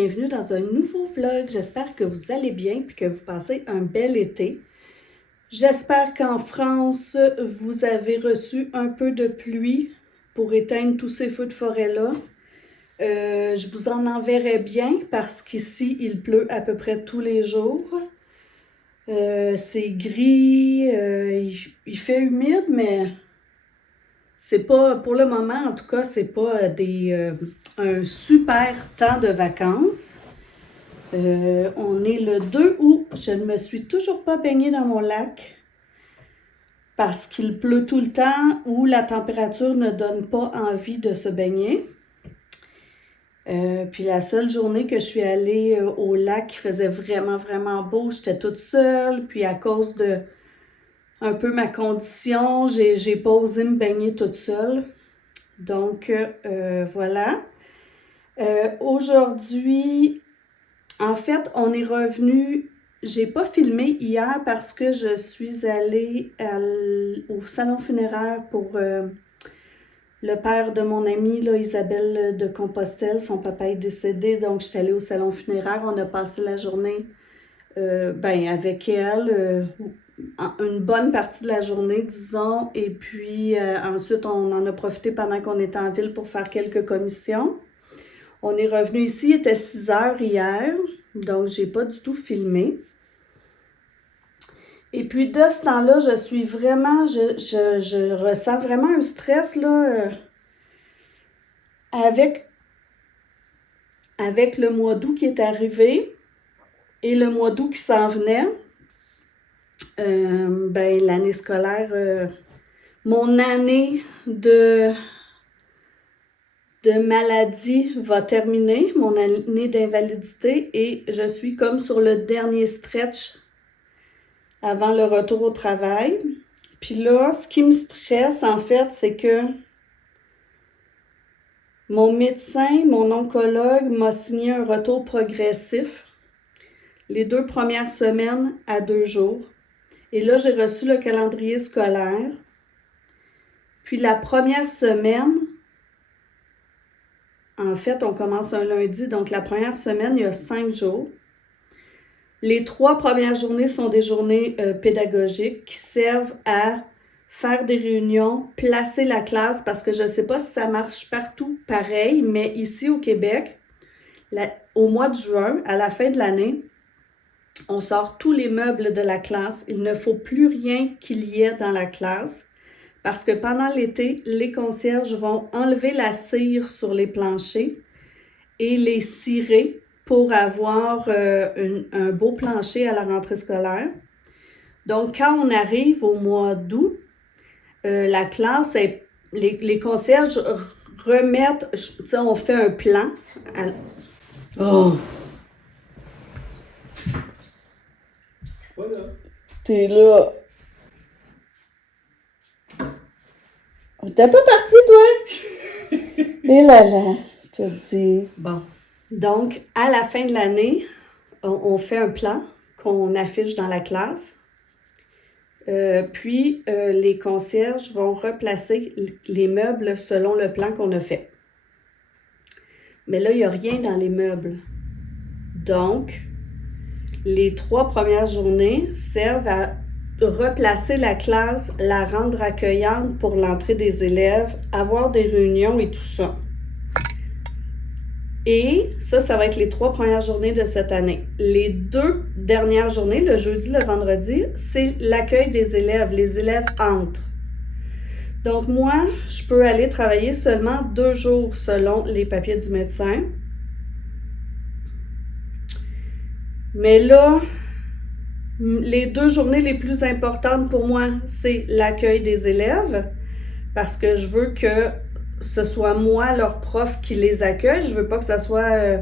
bienvenue dans un nouveau vlog. J'espère que vous allez bien et que vous passez un bel été. J'espère qu'en France, vous avez reçu un peu de pluie pour éteindre tous ces feux de forêt-là. Je vous en enverrai bien parce qu'ici, il pleut à peu près tous les jours. C'est gris, il fait humide, mais c'est pas, pour le moment en tout cas, c'est pas un super temps de vacances. On est le 2 août, je ne me suis toujours pas baignée dans mon lac parce qu'il pleut tout le temps ou la température ne donne pas envie de se baigner. Puis la seule journée que je suis allée au lac, il faisait vraiment beau, j'étais toute seule, puis à cause de un peu ma condition, j'ai pas osé me baigner toute seule. Donc, voilà. Aujourd'hui, en fait, on est revenu. J'ai pas filmé hier parce que je suis allée au salon funéraire pour le père de mon amie, là, Isabelle de Compostelle. Son papa est décédé, donc je suis allée au salon funéraire. On a passé la journée avec elle, une bonne partie de la journée, disons. Et puis ensuite, on en a profité pendant qu'on était en ville pour faire quelques commissions. On est revenu ici, il était 6 heures hier, donc j'ai pas du tout filmé. Et puis de ce temps-là, je ressens vraiment un stress là, avec le mois d'août qui est arrivé et le mois d'août qui s'en venait. L'année scolaire, mon année de maladie va terminer, mon année d'invalidité, et je suis comme sur le dernier stretch avant le retour au travail. Puis là, ce qui me stresse, en fait, c'est que mon médecin, mon oncologue m'a signé un retour progressif les 2 premières semaines à 2 jours. Et là, j'ai reçu le calendrier scolaire. Puis la première semaine, en fait, on commence un lundi, donc la première semaine, il y a 5 jours. Les 3 premières journées sont des journées pédagogiques qui servent à faire des réunions, placer la classe, parce que je ne sais pas si ça marche partout pareil, mais ici au Québec, au mois de juin, à la fin de l'année, on sort tous les meubles de la classe. Il ne faut plus rien qu'il y ait dans la classe. Parce que pendant l'été, les concierges vont enlever la cire sur les planchers et les cirer pour avoir un beau plancher à la rentrée scolaire. Donc, quand on arrive au mois d'août, la classe, les concierges remettent, tu sais, on fait un plan. Oh! Voilà. T'es là. T'es pas parti, toi? Et là, je te dis. Bon. Donc, à la fin de l'année, on fait un plan qu'on affiche dans la classe. Puis, les concierges vont replacer les meubles selon le plan qu'on a fait. Mais là, il n'y a rien dans les meubles. Donc, les 3 premières journées servent à replacer la classe, la rendre accueillante pour l'entrée des élèves, avoir des réunions et tout ça. Et ça va être les 3 premières journées de cette année. Les 2 dernières journées, le jeudi, le vendredi, c'est l'accueil des élèves. Les élèves entrent. Donc moi, je peux aller travailler seulement 2 jours selon les papiers du médecin. Mais là, les 2 journées les plus importantes pour moi, c'est l'accueil des élèves, parce que je veux que ce soit moi, leur prof, qui les accueille. Je veux pas que ce soit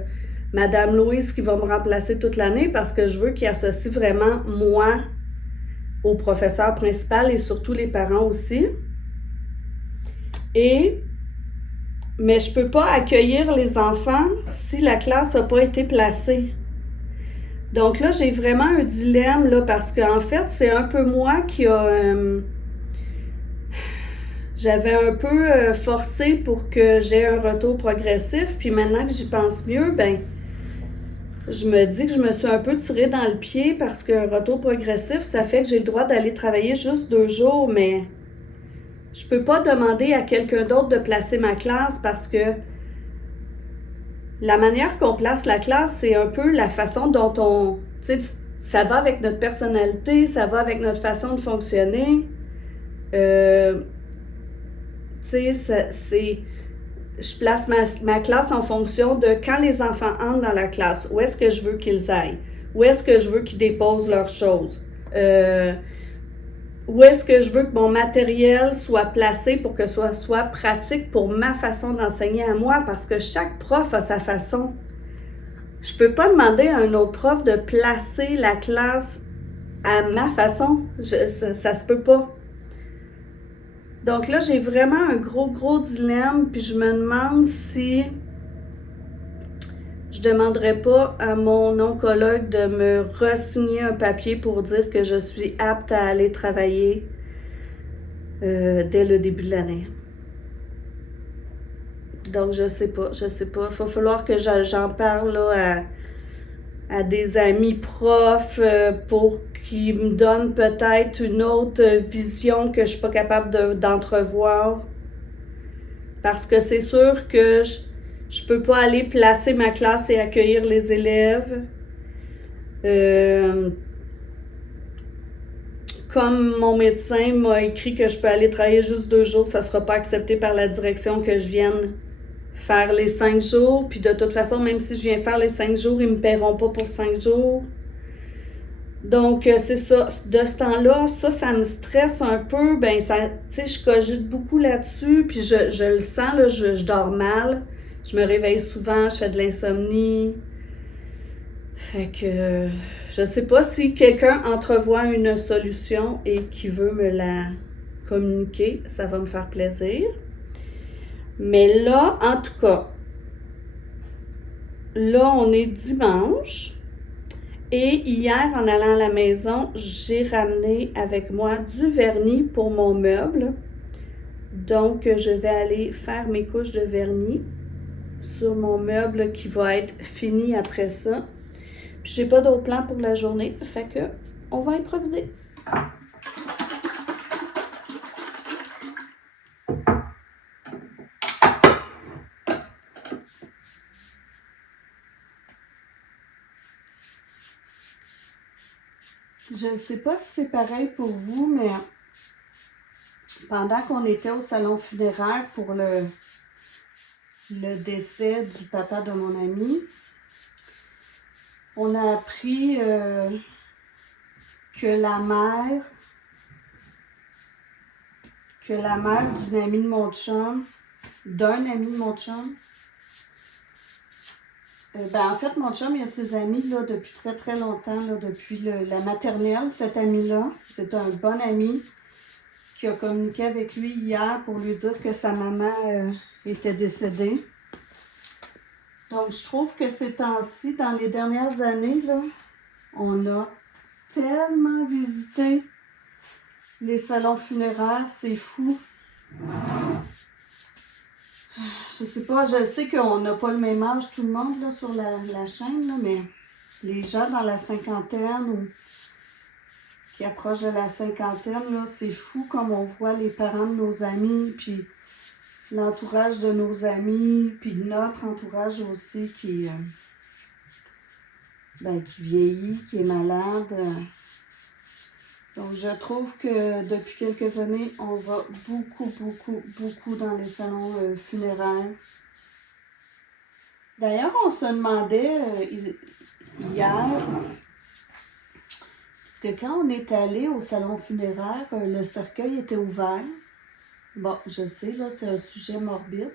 Madame Louise qui va me remplacer toute l'année, parce que je veux qu'ils associent vraiment moi au professeur principal et surtout les parents aussi. Mais je peux pas accueillir les enfants si la classe n'a pas été placée. Donc là, j'ai vraiment un dilemme, là, parce qu'en fait, c'est un peu moi qui j'avais un peu forcé pour que j'ai un retour progressif. Puis maintenant que j'y pense mieux, je me dis que je me suis un peu tirée dans le pied parce qu'un retour progressif, ça fait que j'ai le droit d'aller travailler juste 2 jours, mais je peux pas demander à quelqu'un d'autre de placer ma classe parce que la manière qu'on place la classe, c'est un peu la façon dont on... Tu sais, ça va avec notre personnalité, ça va avec notre façon de fonctionner. Tu sais, c'est... Je place ma classe en fonction de quand les enfants entrent dans la classe, où est-ce que je veux qu'ils aillent, où est-ce que je veux qu'ils déposent leurs choses, où est-ce que je veux que mon matériel soit placé pour que ce soit pratique pour ma façon d'enseigner à moi, parce que chaque prof a sa façon. Je peux pas demander à un autre prof de placer la classe à ma façon. Ça se peut pas. Donc là, j'ai vraiment un gros dilemme, puis je me demande si je demanderais pas à mon oncologue de me re-signer un papier pour dire que je suis apte à aller travailler dès le début de l'année. Donc, je sais pas. Il va falloir que j'en parle là, à des amis profs pour qu'ils me donnent peut-être une autre vision que je suis pas capable d'entrevoir. Parce que c'est sûr que je peux pas aller placer ma classe et accueillir les élèves. Comme mon médecin m'a écrit que je peux aller travailler juste 2 jours, ça sera pas accepté par la direction que je vienne faire les 5 jours. Puis de toute façon, même si je viens faire les 5 jours, ils me paieront pas pour 5 jours. Donc, c'est ça. De ce temps-là, ça me stresse un peu. Ben, ça, tu sais, je cogite beaucoup là-dessus. Puis je le sens, là, je dors mal. Je me réveille souvent, je fais de l'insomnie. Fait que je sais pas si quelqu'un entrevoit une solution et qui veut me la communiquer, ça va me faire plaisir. Mais là, en tout cas, là, on est dimanche. Et hier, en allant à la maison, j'ai ramené avec moi du vernis pour mon meuble. Donc, je vais aller faire mes couches de vernis sur mon meuble qui va être fini après ça. Puis, j'ai pas d'autre plan pour la journée, fait que on va improviser. Je ne sais pas si c'est pareil pour vous, mais pendant qu'on était au salon funéraire pour le décès du papa de mon ami, on a appris que la mère d'une amie de mon chum, d'un ami de mon chum, en fait, mon chum, il a ses amis là, depuis très longtemps, là, depuis la maternelle, cet ami-là. C'est un bon ami qui a communiqué avec lui hier pour lui dire que sa maman était décédée. Donc, je trouve que ces temps-ci, dans les dernières années, là, on a tellement visité les salons funéraires, c'est fou. Je sais pas, je sais qu'on n'a pas le même âge tout le monde là, sur la chaîne, là, mais les gens dans la cinquantaine ou qui approchent de la cinquantaine, là, c'est fou comme on voit les parents de nos amis, puis l'entourage de nos amis, puis notre entourage aussi qui vieillit, qui est malade. Donc, je trouve que depuis quelques années, on va beaucoup dans les salons funéraires. D'ailleurs, on se demandait hier, puisque quand on est allé au salon funéraire, le cercueil était ouvert. Bon, je sais, là, c'est un sujet morbide,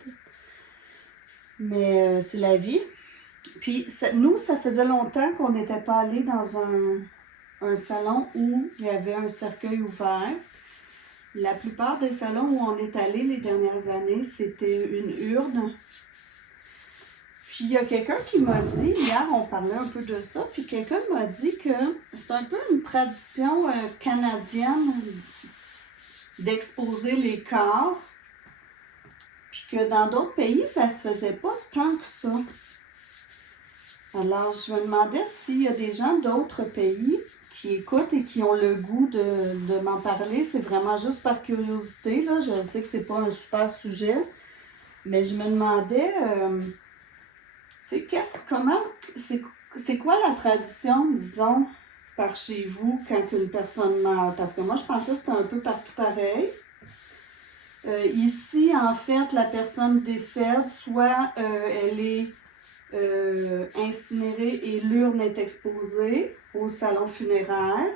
mais c'est la vie. Puis, nous, ça faisait longtemps qu'on n'était pas allé dans un salon où il y avait un cercueil ouvert. La plupart des salons où on est allé les dernières années, c'était une urne. Puis il y a quelqu'un qui m'a dit, hier on parlait un peu de ça, puis quelqu'un m'a dit que c'est un peu une tradition canadienne d'exposer les corps, puis que dans d'autres pays, ça se faisait pas tant que ça. Alors, je me demandais s'il y a des gens d'autres pays qui écoutent et qui ont le goût de m'en parler. C'est vraiment juste par curiosité, là. Je sais que c'est pas un super sujet, mais je me demandais, tu sais, c'est quoi la tradition, disons, par chez vous quand une personne meurt? Parce que moi, je pensais que c'était un peu partout pareil. Ici, en fait, la personne décède, soit elle est incinérée et l'urne est exposée au salon funéraire,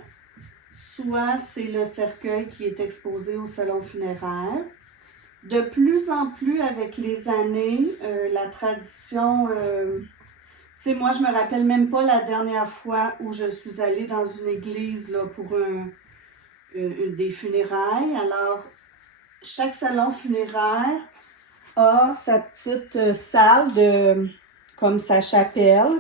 soit c'est le cercueil qui est exposé au salon funéraire. De plus en plus, avec les années, la tradition... tu sais, moi, je me rappelle même pas la dernière fois où je suis allée dans une église là, pour des funérailles. Alors, chaque salon funéraire a sa petite salle comme sa chapelle.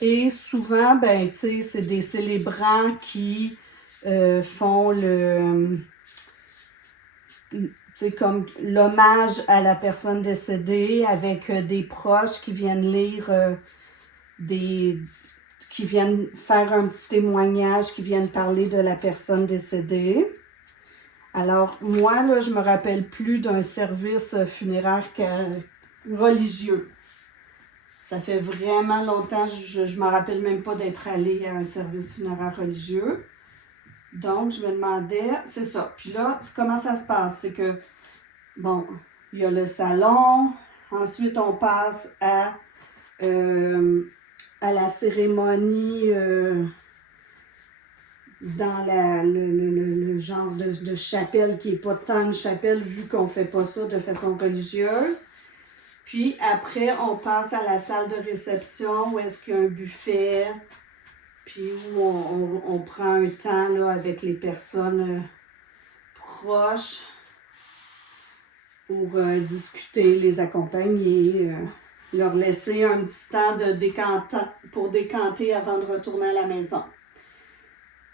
Et souvent, ben, tu sais, c'est des célébrants qui font comme l'hommage à la personne décédée avec des proches qui viennent lire qui viennent faire un petit témoignage, qui viennent parler de la personne décédée. Alors, moi, là, je me rappelle plus d'un service funéraire religieux. Ça fait vraiment longtemps, je me rappelle même pas d'être allée à un service funéraire religieux. Donc, je me demandais, c'est ça. Puis là, comment ça se passe? C'est que, bon, il y a le salon, ensuite on passe à la cérémonie dans le genre de chapelle qui n'est pas tant une chapelle vu qu'on ne fait pas ça de façon religieuse. Puis après, on passe à la salle de réception où est-ce qu'il y a un buffet, puis où on prend un temps là, avec les personnes proches pour discuter, les accompagner, leur laisser un petit temps pour décanter avant de retourner à la maison.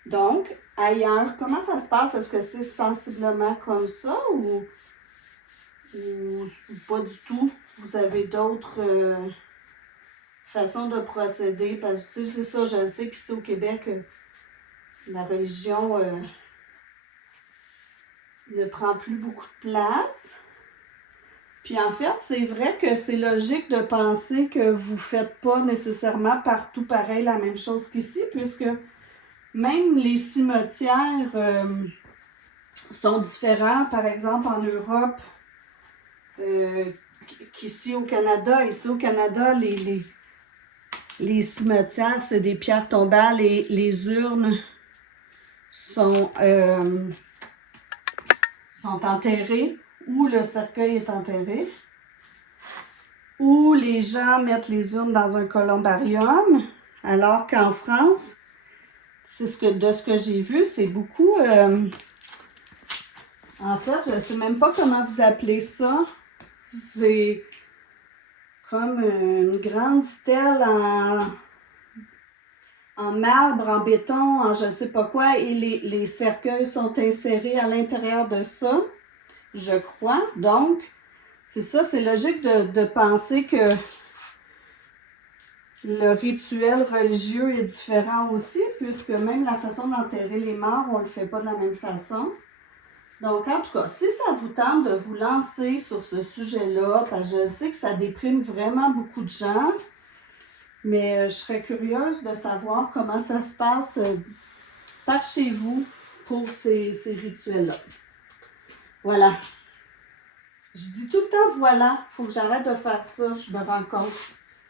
Donc, ailleurs, comment ça se passe? Est-ce que c'est sensiblement comme ça ou pas du tout? Vous avez d'autres façons de procéder? Parce que, tu sais, c'est ça, je sais qu'ici au Québec, la religion ne prend plus beaucoup de place. Puis en fait, c'est vrai que c'est logique de penser que vous ne faites pas nécessairement partout pareil la même chose qu'ici, puisque même les cimetières sont différents. Par exemple, en Europe, qu'ici au Canada. Ici au Canada, les cimetières, c'est des pierres tombales et les urnes sont enterrées, ou le cercueil est enterré, ou les gens mettent les urnes dans un columbarium, alors qu'en France, de ce que j'ai vu, c'est beaucoup... en fait, je ne sais même pas comment vous appelez ça. C'est comme une grande stèle en marbre, en béton, en je ne sais pas quoi, et les cercueils sont insérés à l'intérieur de ça, je crois. Donc, c'est ça, c'est logique de penser que le rituel religieux est différent aussi, puisque même la façon d'enterrer les morts, on ne le fait pas de la même façon. Donc, en tout cas, si ça vous tente de vous lancer sur ce sujet-là, parce que je sais que ça déprime vraiment beaucoup de gens, mais je serais curieuse de savoir comment ça se passe par chez vous pour ces rituels-là. Voilà. Je dis tout le temps voilà, il faut que j'arrête de faire ça, je me rends compte.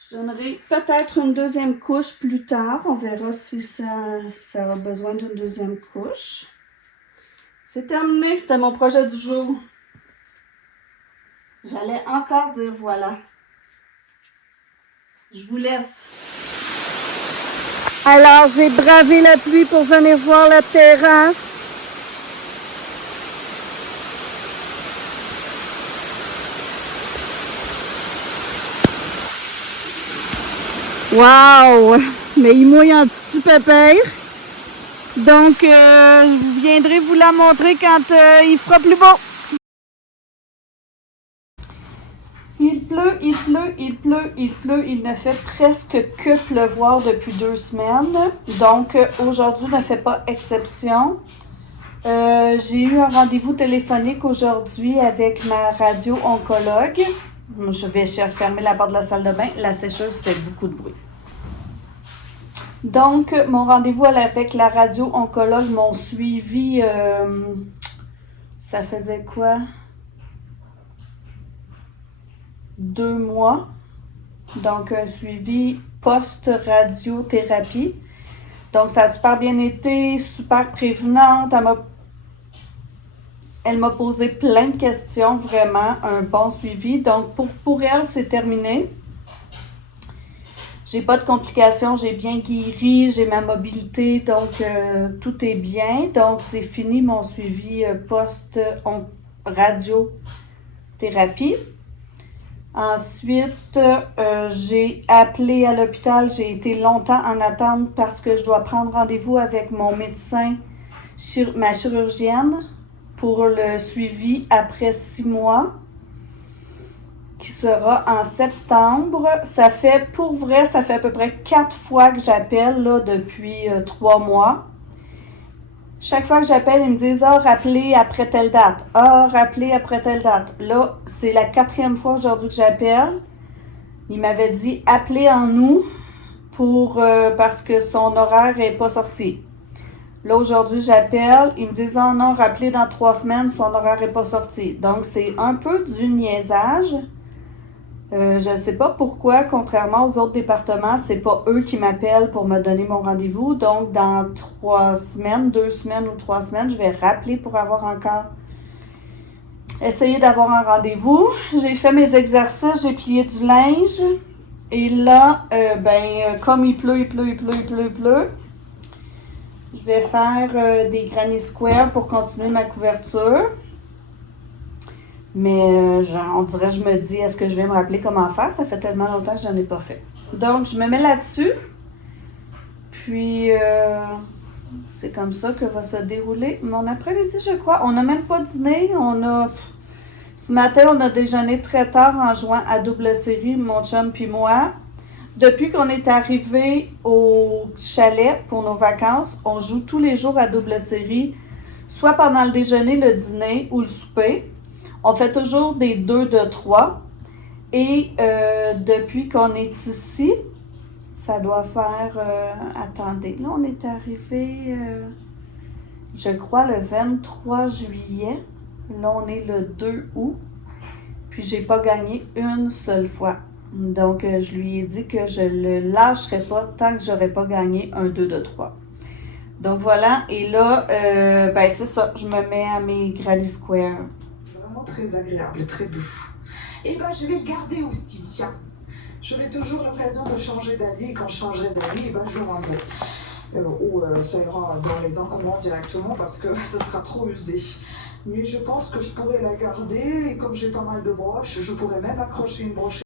Je donnerai peut-être une deuxième couche plus tard. On verra si ça a besoin d'une deuxième couche. C'est terminé, c'était mon projet du jour. J'allais encore dire voilà. Je vous laisse. Alors, j'ai bravé la pluie pour venir voir la terrasse. Wow! Mais il mouille en petit pépère. Donc, je viendrai vous la montrer quand il fera plus beau. Il pleut, il pleut, il pleut, il pleut. Il ne fait presque que pleuvoir depuis 2 semaines. Donc, aujourd'hui ne fait pas exception. J'ai eu un rendez-vous téléphonique aujourd'hui avec ma radio-oncologue. Je vais fermer la porte de la salle de bain. La sécheuse fait beaucoup de bruit. Donc, mon rendez-vous avec la radio-oncologue, mon suivi, ça faisait quoi? 2 mois. Donc, un suivi post-radiothérapie. Donc, ça a super bien été, super prévenante. Elle m'a posé plein de questions, vraiment un bon suivi. Donc, pour elle, c'est terminé. J'ai pas de complications, j'ai bien guéri, j'ai ma mobilité, donc tout est bien. Donc, c'est fini mon suivi post-radiothérapie. Ensuite, j'ai appelé à l'hôpital. J'ai été longtemps en attente parce que je dois prendre rendez-vous avec mon médecin, ma chirurgienne, pour le suivi après 6 mois, qui sera en septembre. Ça fait, pour vrai, ça fait à peu près 4 fois que j'appelle là, depuis 3 mois. Chaque fois que j'appelle, ils me disent « Ah, rappelez après telle date. Ah, rappelez après telle date. » Là, c'est la 4e fois aujourd'hui que j'appelle. Il m'avait dit « Appelez en août parce que son horaire n'est pas sorti. » Là, aujourd'hui, j'appelle. Ils me disent « Ah non, rappelez dans 3 semaines, son horaire n'est pas sorti. » Donc, c'est un peu du niaisage. Je ne sais pas pourquoi, contrairement aux autres départements, c'est pas eux qui m'appellent pour me donner mon rendez-vous. Donc, dans 3 semaines, 2 semaines ou 3 semaines, je vais rappeler pour avoir encore essayé d'avoir un rendez-vous. J'ai fait mes exercices, j'ai plié du linge. Et là, comme il pleut, je vais faire des granny squares pour continuer ma couverture. Mais on dirait, je me dis, est-ce que je vais me rappeler comment faire? Ça fait tellement longtemps que je n'en ai pas fait. Donc, je me mets là-dessus. Puis, c'est comme ça que va se dérouler mon après-midi, je crois. On n'a même pas dîné. Ce matin, on a déjeuné très tard en jouant à double série, mon chum puis moi. Depuis qu'on est arrivé au chalet pour nos vacances, on joue tous les jours à double série, soit pendant le déjeuner, le dîner ou le souper. On fait toujours des 2 de 3. Et depuis qu'on est ici, ça doit faire... attendez, là on est arrivé, je crois, le 23 juillet. Là on est le 2 août. Puis j'ai pas gagné une seule fois. Donc je lui ai dit que je le lâcherais pas tant que j'aurais pas gagné un 2 de 3. Donc voilà, et là, c'est ça, je me mets à mes granny squares. Très agréable, très doux. Et je vais le garder aussi, tiens. J'aurai toujours l'occasion de changer d'avis, et quand je changerai d'avis, je le rendrai. Ou ça ira dans les encombrants directement parce que ça sera trop usé. Mais je pense que je pourrais la garder et comme j'ai pas mal de broches, je pourrais même accrocher une broche.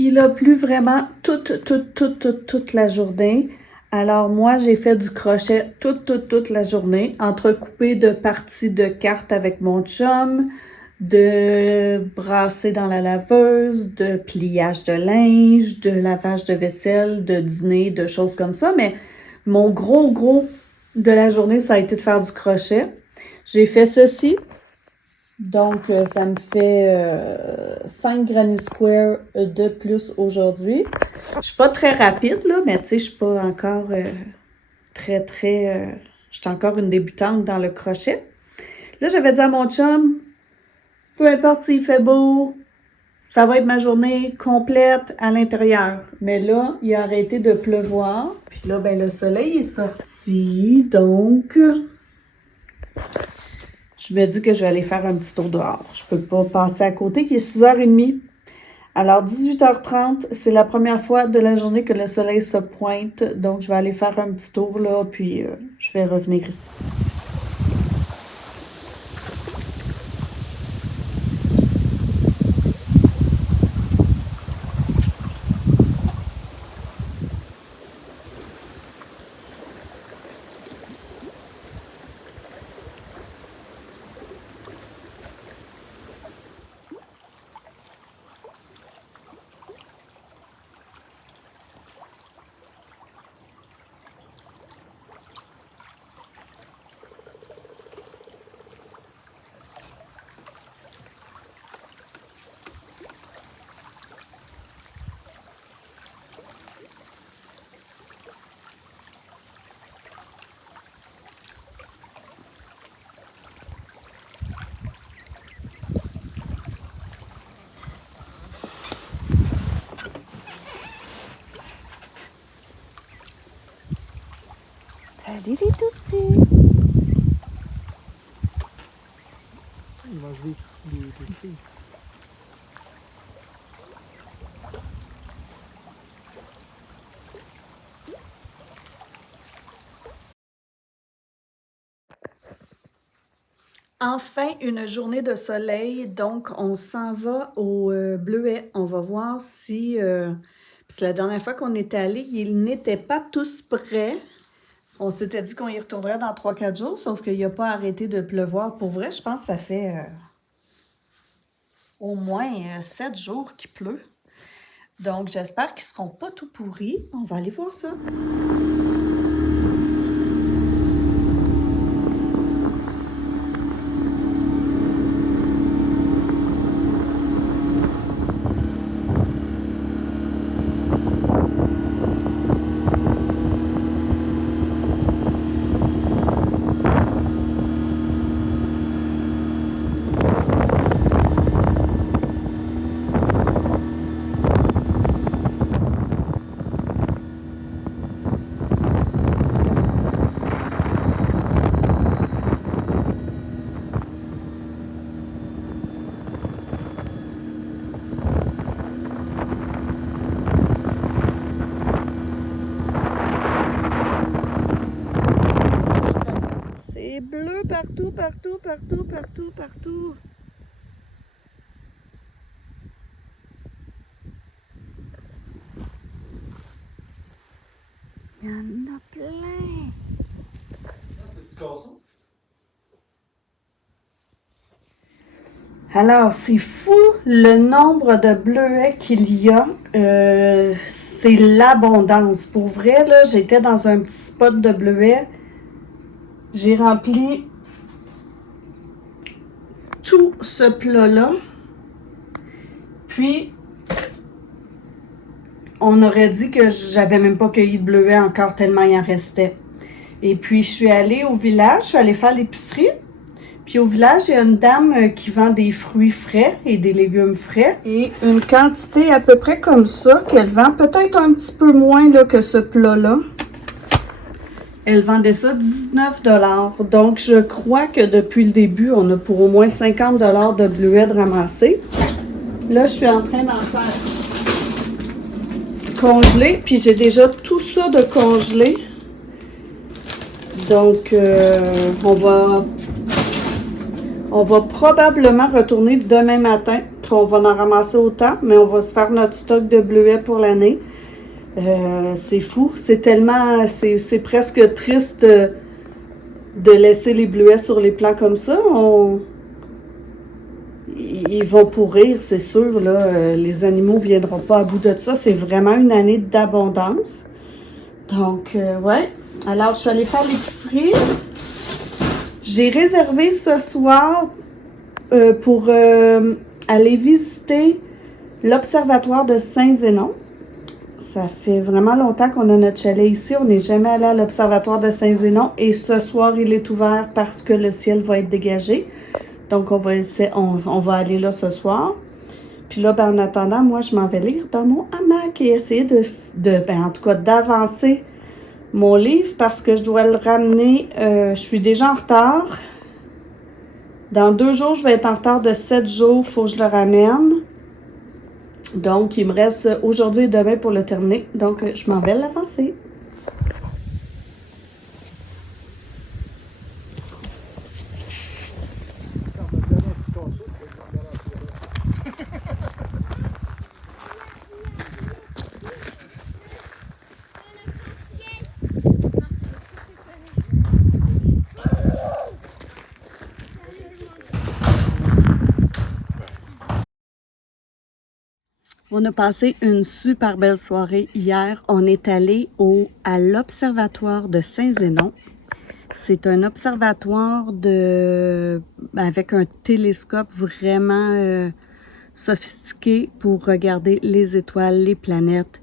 Il a plu vraiment toute la journée. Alors moi, j'ai fait du crochet toute la journée, entrecoupé de parties de cartes avec mon chum, de brasser dans la laveuse, de pliage de linge, de lavage de vaisselle, de dîner, de choses comme ça. Mais mon gros de la journée, ça a été de faire du crochet. J'ai fait ceci. Donc, ça me fait 5 granny squares de plus aujourd'hui. Je suis pas très rapide, là, mais tu sais, je suis pas encore je suis encore une débutante dans le crochet. Là, j'avais dit à mon chum, peu importe s'il fait beau, ça va être ma journée complète à l'intérieur. Mais là, il a arrêté de pleuvoir. Puis là, le soleil est sorti, donc... je me dis que je vais aller faire un petit tour dehors. Je peux pas passer à côté, il est 6h30. Alors, 18h30, c'est la première fois de la journée que le soleil se pointe. Donc, je vais aller faire un petit tour là, puis je vais revenir ici. Salut les tout petits! Il mange des cerises. Enfin, une journée de soleil, donc on s'en va au Bleuet. On va voir si... parce que la dernière fois qu'on était allé, ils n'étaient pas tous prêts. On s'était dit qu'on y retournerait dans 3-4 jours, sauf qu'il n'a pas arrêté de pleuvoir. Pour vrai, je pense que ça fait au moins 7 jours qu'il pleut. Donc, j'espère qu'ils ne seront pas tout pourris. On va aller voir ça. C'est bleu partout, partout, partout, partout, partout. Il y en a plein. C'est du casson. Alors, c'est fou le nombre de bleuets qu'il y a. C'est l'abondance. Pour vrai, là, j'étais dans un petit spot de bleuets. J'ai rempli tout ce plat-là. Puis, on aurait dit que j'avais même pas cueilli de bleuets encore tellement il en restait. Et puis, je suis allée au village, je suis allée faire l'épicerie. Puis au village, il y a une dame qui vend des fruits frais et des légumes frais. Et une quantité à peu près comme ça qu'elle vend, peut-être un petit peu moins là, que ce plat-là. Elle vendait ça 19 $. Donc, je crois que depuis le début, on a pour au moins 50 $ de bleuets de ramasser. Là, je suis en train d'en faire congeler. Puis j'ai déjà tout ça de congelé. Donc, on va probablement retourner demain matin, puis on va en ramasser autant, mais on va se faire notre stock de bleuets pour l'année. C'est fou, c'est tellement, c'est presque triste de laisser les bleuets sur les plants comme ça. Ils vont pourrir, c'est sûr, là. Les animaux ne viendront pas à bout de ça. C'est vraiment une année d'abondance. Donc, ouais. Alors, je suis allée faire l'épicerie. J'ai réservé ce soir pour aller visiter l'Observatoire de Saint-Zénon. Ça fait vraiment longtemps qu'on a notre chalet ici. On n'est jamais allé à l'Observatoire de Saint-Zénon. Et ce soir, il est ouvert parce que le ciel va être dégagé. Donc, on va aller là ce soir. Puis là, ben, en attendant, moi, je m'en vais lire dans mon hamac et essayer en tout cas, d'avancer mon livre parce que je dois le ramener. Je suis déjà en retard. Dans 2 jours, je vais être en retard de 7 jours. Il faut que je le ramène. Donc, il me reste aujourd'hui et demain pour le terminer. Donc, je m'en vais l'avancer. On a passé une super belle soirée hier. On est allé à l'Observatoire de Saint-Zénon. C'est un observatoire avec un télescope vraiment sophistiqué pour regarder les étoiles, les planètes.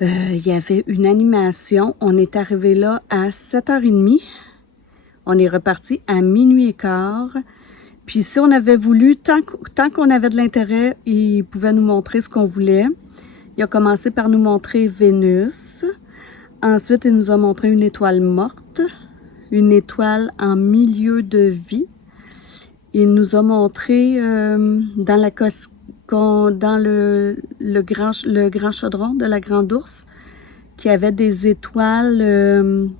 Il y avait une animation. On est arrivé là à 7h30. On est reparti à 12h15. Puis si on avait voulu, tant qu'on avait de l'intérêt, il pouvait nous montrer ce qu'on voulait. Il a commencé par nous montrer Vénus. Ensuite, il nous a montré une étoile morte, une étoile en milieu de vie. Il nous a montré dans le grand chaudron de la Grande Ourse qu'il y avait des étoiles...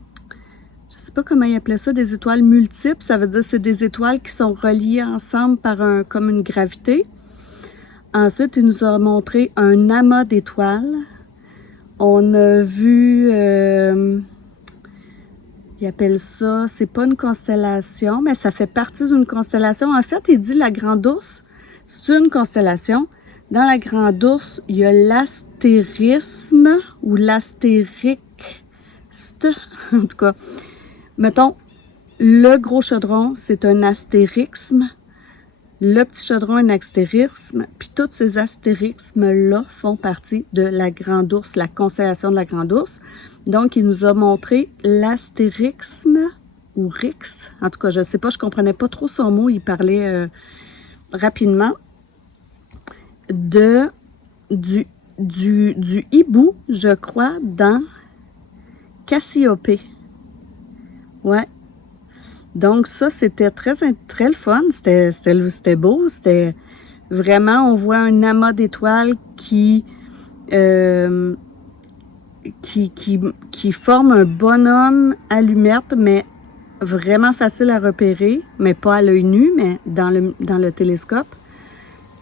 je sais pas comment il appelait ça, des étoiles multiples. Ça veut dire que c'est des étoiles qui sont reliées ensemble par comme une gravité. Ensuite, il nous a montré un amas d'étoiles. On a vu, il appelle ça, c'est pas une constellation, mais ça fait partie d'une constellation. En fait, il dit la Grande Ourse, c'est une constellation. Dans la Grande Ourse, il y a l'astérisme ou l'astérix, en tout cas. Mettons, le gros chaudron, c'est un astérixme. Le petit chaudron, un astérisme. Puis tous ces astérixmes-là font partie de la Grande Ourse, la constellation de la Grande Ourse. Donc, il nous a montré l'astérixme ou rix. En tout cas, je ne sais pas, je ne comprenais pas trop son mot. Il parlait rapidement du hibou, je crois, dans Cassiopée. Ouais. Donc ça, c'était très le fun. C'était beau. C'était vraiment, on voit un amas d'étoiles qui forme un bonhomme allumette, mais vraiment facile à repérer, mais pas à l'œil nu, mais dans le télescope,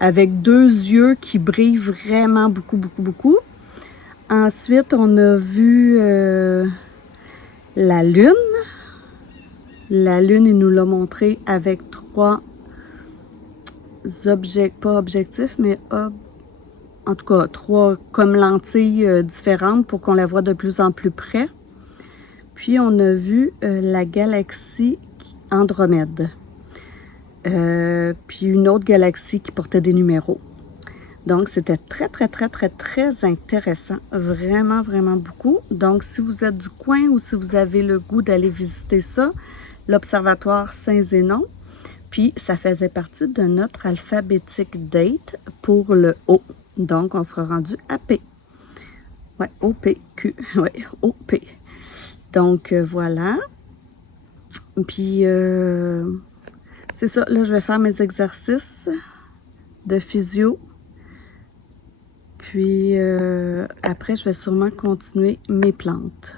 avec 2 yeux qui brillent vraiment beaucoup. Ensuite, on a vu la Lune. La Lune, il nous l'a montré avec 3 pas objectifs, mais en tout cas 3 comme lentilles différentes pour qu'on la voit de plus en plus près. Puis on a vu la galaxie Andromède. Puis une autre galaxie qui portait des numéros. Donc, c'était très intéressant. Vraiment beaucoup. Donc, si vous êtes du coin ou si vous avez le goût d'aller visiter ça, l'Observatoire Saint-Zénon. Puis, ça faisait partie de notre alphabétique date pour le O. Donc, on sera rendu à P. Ouais, O-P-Q. Ouais, O-P. Donc, voilà. Puis, c'est ça. Là, je vais faire mes exercices de physio. Puis, après, je vais sûrement continuer mes plantes,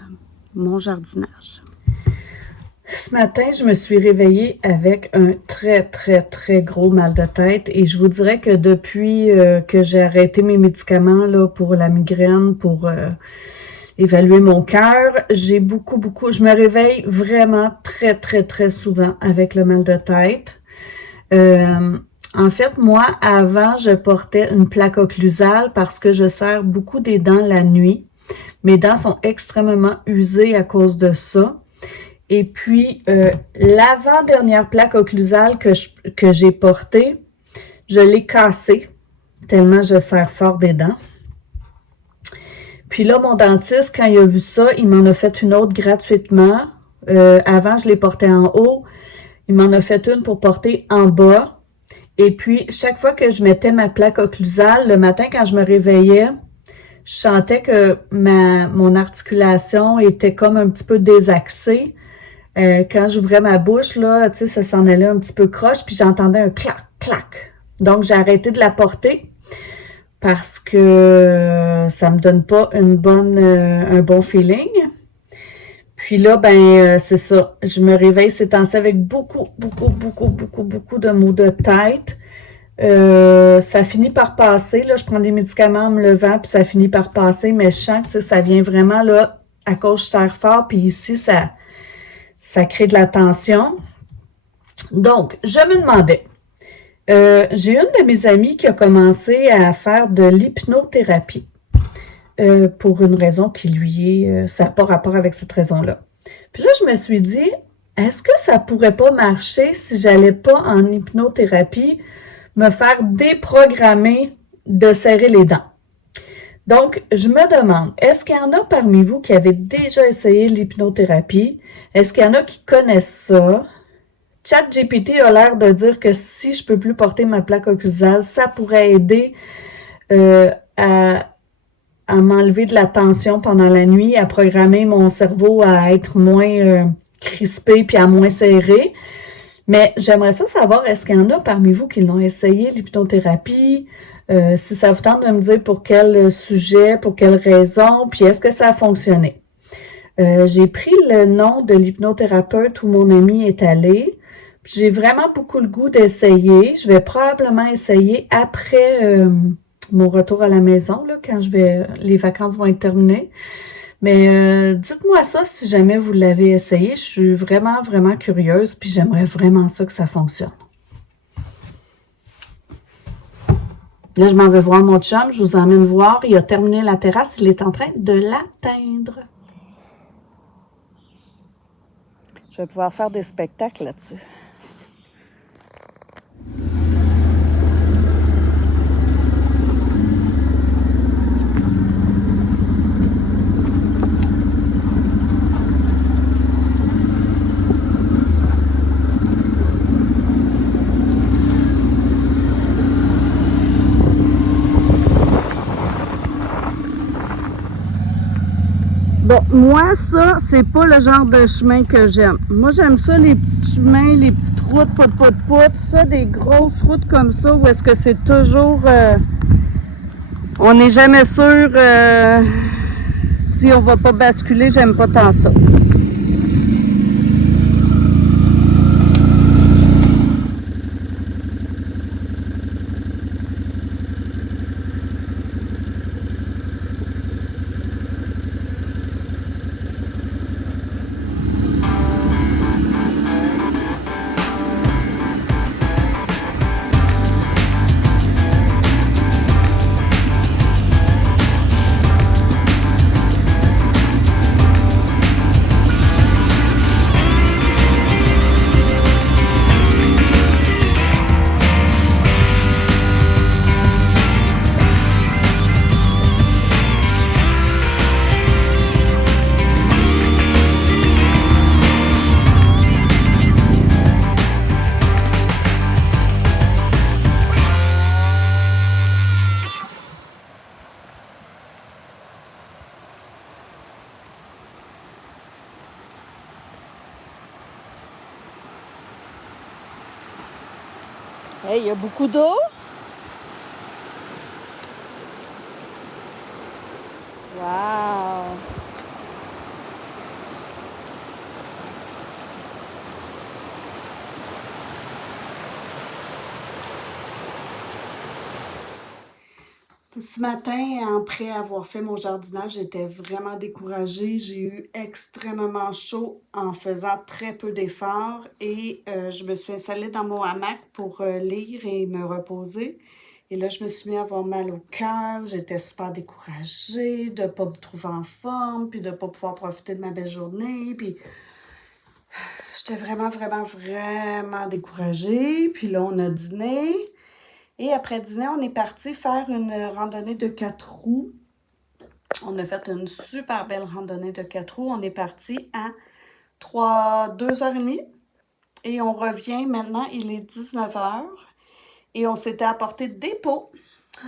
mon jardinage. Ce matin, je me suis réveillée avec un très gros mal de tête et je vous dirais que depuis que j'ai arrêté mes médicaments là, pour la migraine, pour évaluer mon cœur, j'ai beaucoup, je me réveille vraiment très souvent avec le mal de tête. En fait, moi, avant, je portais une plaque occlusale parce que je serre beaucoup des dents la nuit. Mes dents sont extrêmement usées à cause de ça. Et puis, l'avant-dernière plaque occlusale que j'ai portée, je l'ai cassée tellement je serre fort des dents. Puis là, mon dentiste, quand il a vu ça, il m'en a fait une autre gratuitement. Avant, je l'ai portée en haut. Il m'en a fait une pour porter en bas. Et puis, chaque fois que je mettais ma plaque occlusale, le matin quand je me réveillais, je sentais que mon articulation était comme un petit peu désaxée. Quand j'ouvrais ma bouche, là, tu sais, ça s'en allait un petit peu croche, puis j'entendais un clac, clac. Donc, j'ai arrêté de la porter parce que ça me donne pas un bon feeling. Puis là, c'est ça. Je me réveille ces temps-ci avec beaucoup de maux de tête. Ça finit par passer. Là, je prends des médicaments en me levant, puis ça finit par passer, mais je sens que ça vient vraiment là à cause je serre fort, puis ici, ça crée de la tension. Donc, je me demandais, j'ai une de mes amies qui a commencé à faire de l'hypnothérapie pour une raison qui lui est, ça n'a pas rapport avec cette raison-là. Puis là, je me suis dit, est-ce que ça pourrait pas marcher si j'allais pas en hypnothérapie me faire déprogrammer de serrer les dents? Donc, je me demande, est-ce qu'il y en a parmi vous qui avez déjà essayé l'hypnothérapie? Est-ce qu'il y en a qui connaissent ça? ChatGPT a l'air de dire que si je peux plus porter ma plaque occlusale, ça pourrait aider à m'enlever de la tension pendant la nuit, à programmer mon cerveau à être moins crispé puis à moins serré. Mais j'aimerais ça savoir, est-ce qu'il y en a parmi vous qui l'ont essayé, l'hypnothérapie? Si ça vous tente de me dire pour quel sujet, pour quelle raison, puis est-ce que ça a fonctionné? J'ai pris le nom de l'hypnothérapeute où mon ami est allé. J'ai vraiment beaucoup le goût d'essayer. Je vais probablement essayer après mon retour à la maison, là, quand les vacances vont être terminées. Mais dites-moi ça si jamais vous l'avez essayé. Je suis vraiment, vraiment curieuse, puis j'aimerais vraiment ça que ça fonctionne. Là, je m'en vais voir mon chum. Je vous emmène voir. Il a terminé la terrasse. Il est en train de l'atteindre. Je vais pouvoir faire des spectacles là-dessus. Bon, moi, ça, c'est pas le genre de chemin que j'aime. Moi, j'aime ça, les petits chemins, les petites routes, pout. Ça, des grosses routes comme ça, où est-ce que c'est toujours... on n'est jamais sûr si on va pas basculer. J'aime pas tant ça. Hey, il y a beaucoup d'eau. Wow! Ce matin, après avoir fait mon jardinage, j'étais vraiment découragée. J'ai eu extrêmement chaud en faisant très peu d'efforts et je me suis installée dans mon hamac pour lire et me reposer. Et là, je me suis mis à avoir mal au cœur. J'étais super découragée de ne pas me trouver en forme, puis de ne pas pouvoir profiter de ma belle journée. Puis j'étais vraiment découragée. Puis là, on a dîné. Et après dîner, on est parti faire une randonnée de 4 roues. On a fait une super belle randonnée de 4 roues. On est parti à 2h30. Et on revient maintenant, il est 19h. Et on s'était apporté des pots.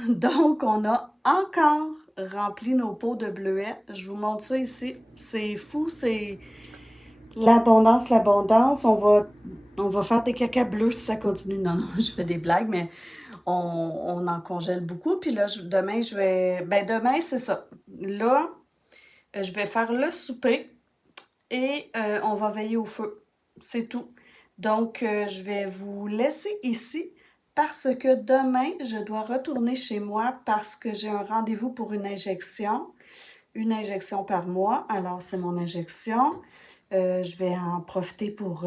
Donc, on a encore rempli nos pots de bleuets. Je vous montre ça ici. C'est fou, L'abondance, l'abondance. On va faire des caca bleus si ça continue. Non, non, je fais des blagues, mais on en congèle beaucoup. Puis là, demain, je vais... Ben, demain, c'est ça. Là, je vais faire le souper et on va veiller au feu. C'est tout. Donc, je vais vous laisser ici parce que demain, je dois retourner chez moi parce que j'ai un rendez-vous pour une injection par mois. Alors, c'est mon injection. Je vais en profiter pour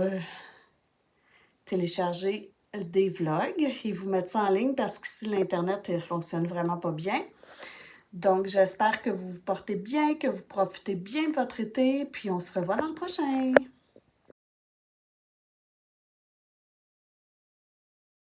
télécharger des vlogs et vous mettre ça en ligne parce qu'ici, l'Internet ne fonctionne vraiment pas bien. Donc, j'espère que vous vous portez bien, que vous profitez bien de votre été, puis on se revoit dans le prochain.